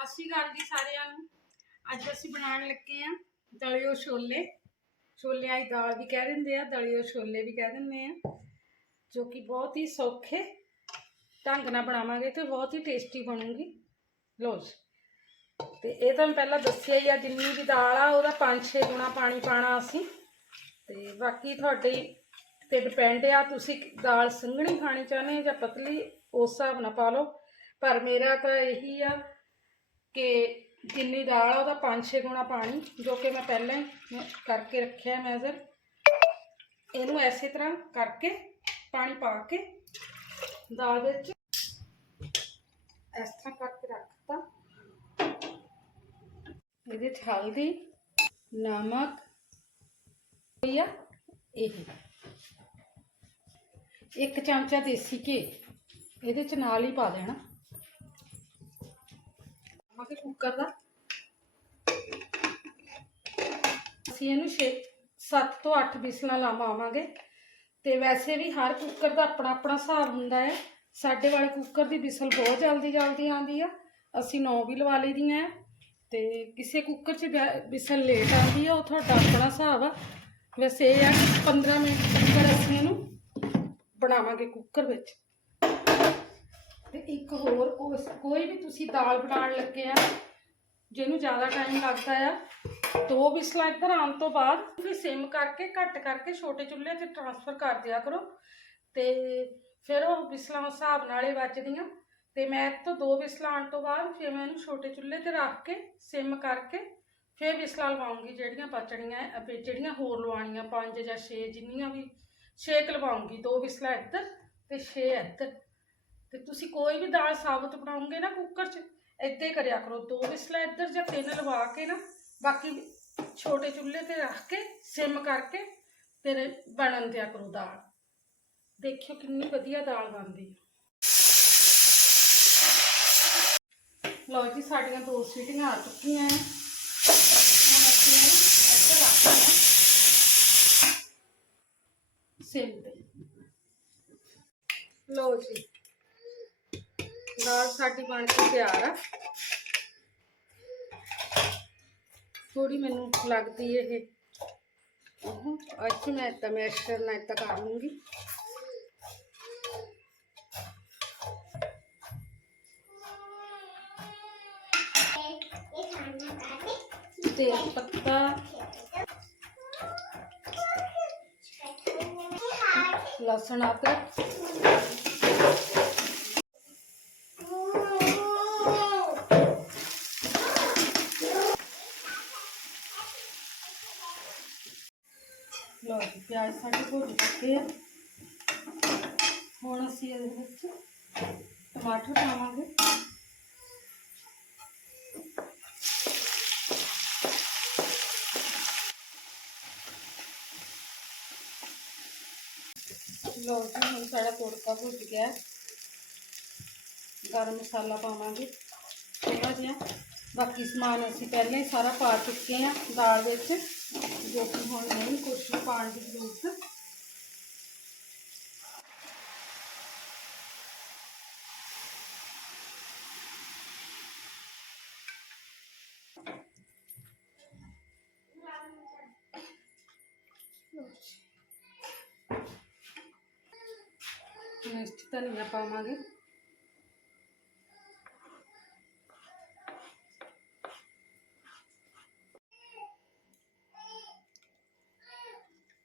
ਸਤਿ ਸ਼੍ਰੀ ਅਕਾਲ ਜੀ ਸਾਰਿਆਂ ਨੂੰ। ਅੱਜ ਅਸੀਂ ਬਣਾਉਣ ਲੱਗੇ ਆ ਦਲਿਓ ਛੋਲੇ। ਛੋਲਿਆਂ ਦੀ ਦਾਲ ਵੀ ਕਹਿ ਦਿੰਦੇ ਆ ਦਲਿਓ ਛੋਲੇ ਵੀ ਕਹਿ ਦਿੰਦੇ ਆ, ਜੋ ਕਿ ਬਹੁਤ ਹੀ ਸੌਖੇ ਢੰਗ ਨਾਲ ਬਣਾਵਾਂਗੇ ਤੇ ਬਹੁਤ ਹੀ ਟੇਸਟੀ ਬਣੂਗੀ। ਲਓ ਜੀ। ਤੇ ਇਹ ਤੁਹਾਨੂੰ ਪਹਿਲਾਂ ਦੱਸਿਆ ਹੀ ਆ, ਜਿੰਨੀ ਵੀ ਦਾਲ ਆ, ਉਹਦਾ 5-6 ਗੁਣਾ ਪਾਣੀ ਪਾਣਾ ਅਸੀਂ। ਤੇ ਬਾਕੀ ਤੁਹਾਡੇ ਤੇ ਡਿਪੈਂਡ ਆ, ਤੁਸੀਂ ਦਾਲ ਸੰਘਣੀ ਖਾਣੀ ਚਾਹੁੰਦੇ ਜਾਂ ਪਤਲੀ, ਉਸ ਹਿਸਾਬ ਨਾਲ ਪਾ ਲਓ। ਪਰ ਮੇਰਾ ਤਾਂ ਇਹੀ ਆ ਕਿ ਜਿੰਨੀ ਦਾਲ ਆ ਉਹਦਾ 5-6 ਗੁਣਾ ਪਾਣੀ, ਜੋ ਕਿ ਮੈਂ ਪਹਿਲਾਂ ਹੀ ਕਰਕੇ ਰੱਖਿਆ ਮੈਜ਼ਰ ਇਹਨੂੰ ਐਸੇ ਤਰ੍ਹਾਂ ਕਰਕੇ ਪਾਣੀ ਪਾ ਕੇ ਦਾਲ ਵਿੱਚ ਇਸ ਤਰ੍ਹਾਂ ਕਰਕੇ ਰੱਖਤਾ। ਇਹਦੇ 'ਚ ਹਲਦੀ, ਨਮਕ ਇਹ ਇਹ। ਇੱਕ ਚਮਚਾ ਦੇਸੀ ਘੀ। ਇਹਦੇ 'ਚ ਨਾਲ ਹੀ ਪਾ ਦੇਣਾ। ਕੁੱਕਰ ਦਾ। ਅਸੀਂ ਇਹਨੂੰ 7 ਤੋਂ 8 ਵਿਸਲਾਂ ਲਾਵਾਂਗੇ ਤੇ ਵੈਸੇ ਵੀ ਹਰ ਕੁੱਕਰ ਦਾ ਆਪਣਾ ਆਪਣਾ ਹਿਸਾਬ ਹੁੰਦਾ ਹੈ। ਸਾਡੇ ਵਾਲੇ ਕੁੱਕਰ ਦੀ ਵਿਸਲ ਬਹੁਤ ਜਲਦੀ ਜਲਦੀ ਆਉਂਦੀ ਆ। ਅਸੀਂ 9 ਵੀ ਲਵਾ ਲਈਦੀਆਂ ਤੇ ਕਿਸੇ ਕੁੱਕਰ 'ਚ ਵੈ- ਵਿਸਲ ਲੇਟ ਆਉਂਦੀ ਆ, ਉਹ ਤੁਹਾਡਾ ਆਪਣਾ ਹਿਸਾਬ ਆ। ਵੈਸੇ ਇਹ ਆ ਕਿ 15 ਮਿੰਟ ਕੁੱਕਰ ਅਸੀਂ ਇਹਨੂੰ ਬਣਾਵਾਂਗੇ ਕੁੱਕਰ ਵਿੱਚ। ਤੇ ਇੱਕ ਹੋਰ ਉਸ ਕੋਈ ਵੀ ਤੁਸੀਂ ਦਾਲ ਬਣਾਉਣ ਲੱਗੇ ਆ, ਜਿਹਨੂੰ ਜ਼ਿਆਦਾ ਟਾਈਮ ਲੱਗਦਾ ਆ, ਦੋ ਵਿਸਲਾਂ ਇੱਧਰ ਆਉਣ ਤੋਂ ਬਾਅਦ ਵੀ ਸਿਮ ਕਰਕੇ ਘੱਟ ਕਰਕੇ ਛੋਟੇ ਚੁੱਲ੍ਹੇ ਤੇ ਟਰਾਂਸਫਰ ਕਰ ਦਿਆ ਕਰੋ। ਤੇ ਫਿਰ ਉਹ ਵਿਸਲਾਂ ਹਿਸਾਬ ਨਾਲ ਹੀ ਵੱਜਦੀਆਂ। ਤੇ ਮੈਂ ਇਹ ਤੋਂ ਦੋ ਵਿਸਲਾਂ ਆਉਣ ਤੋਂ ਬਾਅਦ ਫਿਰ ਮੈਂ ਇਹਨੂੰ ਛੋਟੇ ਚੁੱਲ੍ਹੇ ਤੇ ਰੱਖ ਕੇ ਸਿਮ ਕਰਕੇ ਫਿਰ ਵਿਸਲਾਂ ਲਵਾਉਂਗੀ, ਜਿਹੜੀਆਂ ਬਚਣੀਆਂ ਜਿਹੜੀਆਂ ਹੋਰ ਲਵਾਉਣੀਆਂ, ਪੰਜ ਜਾਂ ਛੇ, ਜਿੰਨੀਆਂ ਵੀ ਛੇ ਕੁ ਲਵਾਉਂਗੀ, ਦੋ ਵਿਸਲਾਂ ਇੱਧਰ ਤੇ ਛੇ ਇੱਧਰ। ਤੇ ਤੁਸੀਂ ਕੋਈ ਵੀ ਦਾਲ ਸਾਬਤ ਬਣਾਉਂਗੇ ਨਾ ਕੁੱਕਰ 'ਚ, ਏਦਾਂ ਹੀ ਕਰਿਆ ਕਰੋ। ਦੋ ਵਿਸਲਾਂ ਇੱਧਰ ਜਾਂ ਤਿੰਨ ਲਵਾ ਕੇ ਨਾ, ਬਾਕੀ ਛੋਟੇ ਚੁੱਲ੍ਹੇ ਤੇ ਰੱਖ ਕੇ, ਸਿਮ ਕਰਕੇ ਫਿਰ ਬਣਨ ਦਿਆ ਕਰੋ ਦਾਲ। ਦੇਖਿਓ ਕਿੰਨੀ ਵਧੀਆ ਦਾਲ ਬਣਦੀ ਲਓ ਜੀ, ਸਾਡੀਆਂ ਦੋ ਸੀਟੀਆਂ ਆ ਚੁੱਕੀਆਂ ਹੈ ਸਿਮ ਤੇ। ਲਓ ਜੀ ਦਾਲ ਸਾਡੀ ਬਣ ਕੇ ਤਿਆਰ ਆ। ਥੋੜੀ ਮੈਨੂੰ ਲੱਗਦੀ ਇਹ। ਉਹ ਅੱਜ ਮੈਂ ਇੱਦਾਂ ਮੈਸ਼ਰ ਨਾਲ ਇੱਦਾਂ ਕਰ ਲੂੰਗੀ। ਤੇਜ ਪੱਤਾ। ਲਸਣ ਅਦਰਕ। ਲਓ ਜੀ ਪਿਆਜ਼ ਸਾਡੇ ਭੁੱਜ ਚੁੱਕੇ ਆ ਹੁਣ ਅਸੀਂ ਇਹਦੇ ਵਿੱਚ ਟਮਾਟਰ ਪਾਵਾਂਗੇ ਲਓ ਜੀ ਹੁਣ ਸਾਡਾ ਤੜਕਾ ਭੁੱਜ ਗਿਆ ਹੈ। ਗਰਮ ਮਸਾਲਾ ਪਾਵਾਂਗੇ ਥੋੜਾ ਜਿਹਾ ਬਾਕੀ ਸਮਾਨ ਅਸੀਂ ਪਹਿਲਾਂ ਹੀ ਸਾਰਾ ਪਾ ਚੁੱਕੇ ਆ ਦਾਲ ਵਿੱਚ ਜੋ ਕਿ ਹੁਣ ਨਹੀਂ ਕੁਛ ਵੀ ਪਾਉਣ ਦੀ ਜ਼ਰੂਰਤ ਨੈਕਸਟ ਧਨੀਆ ਪਾਵਾਂਗੇ